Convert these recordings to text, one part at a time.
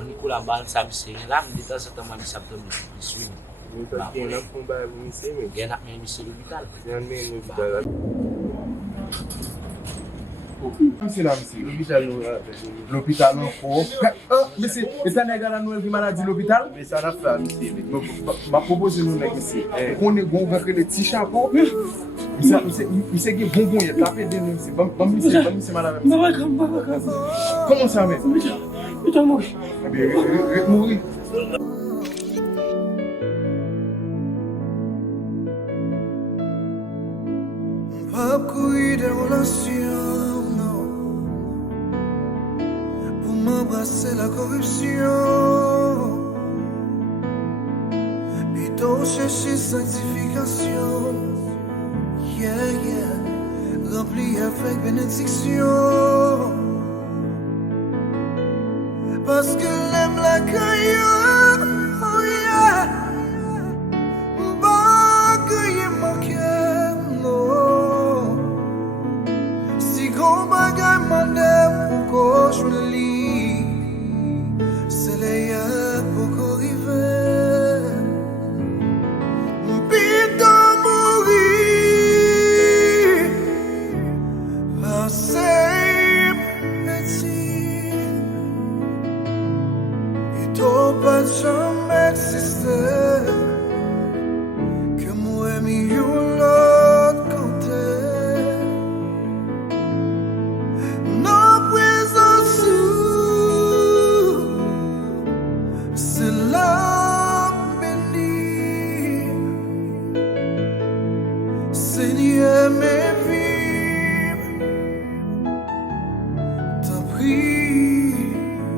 On y coule la balle, ça me sert. Là, de temps en temps, je suis abdomen, je suis. Il y a un combat à vous, monsieur. Il y a un monsieur l'hôpital. Il y a un l'hôpital. C'est là, monsieur. L'hôpital encore. Mais c'est un gars qui a maladie l'hôpital. Mais ça l'a fait, monsieur. Ma propose nous ici. On est bon avec les petits chapeaux. Il sait que bonbon, il a tapé de nous. C'est bon, c'est madame. Comment ça va? Pito Mouri. Mouri. Pas courir des relations, non. Pour m'embrasser la corruption. Pito chercher sanctification. Yeah, yeah. Rempli avec bénédiction. Parce que l'aime lakay, oh yeah. Bagaye manqué, non. Si gros bagay mandem pour que je me lis, c'est les pour qu'arriver. Pito Mouri, pase, pèdi. Pito pas jamais existé. Que moi mi l'autre côté. Non présence c'est la beni. Seigneur mes vies, t'en prie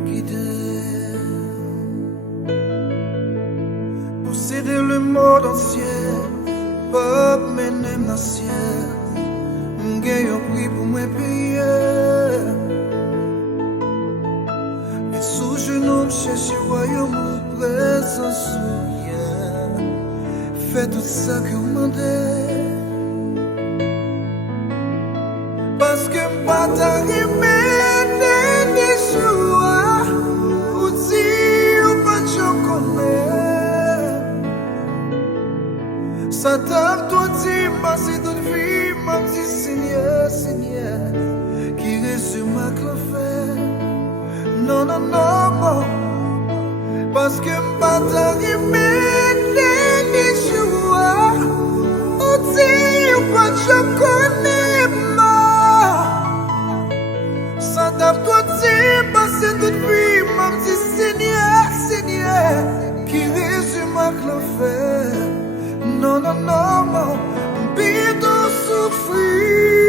guider. Posséder le monde entier, peuple même dans le ciel. M'gagne un prix pour moi payer. Mais sous genou, chercher royaume ou présence. Fais tout ça que vous demandez. Parce que pas t'arriver des jours où dire pas je connais. Ça tape toi dit passer toute vie m'a dit Seigneur, Seigneur qui résume ma clé. Non, non, non, non. Parce que pas t'arriver des jours où dire pas je connais. Ça tape toi dit passer toute vie m'a dit Seigneur, Seigneur qui résume ma clé. Non, non, non, non, Pito souffrir.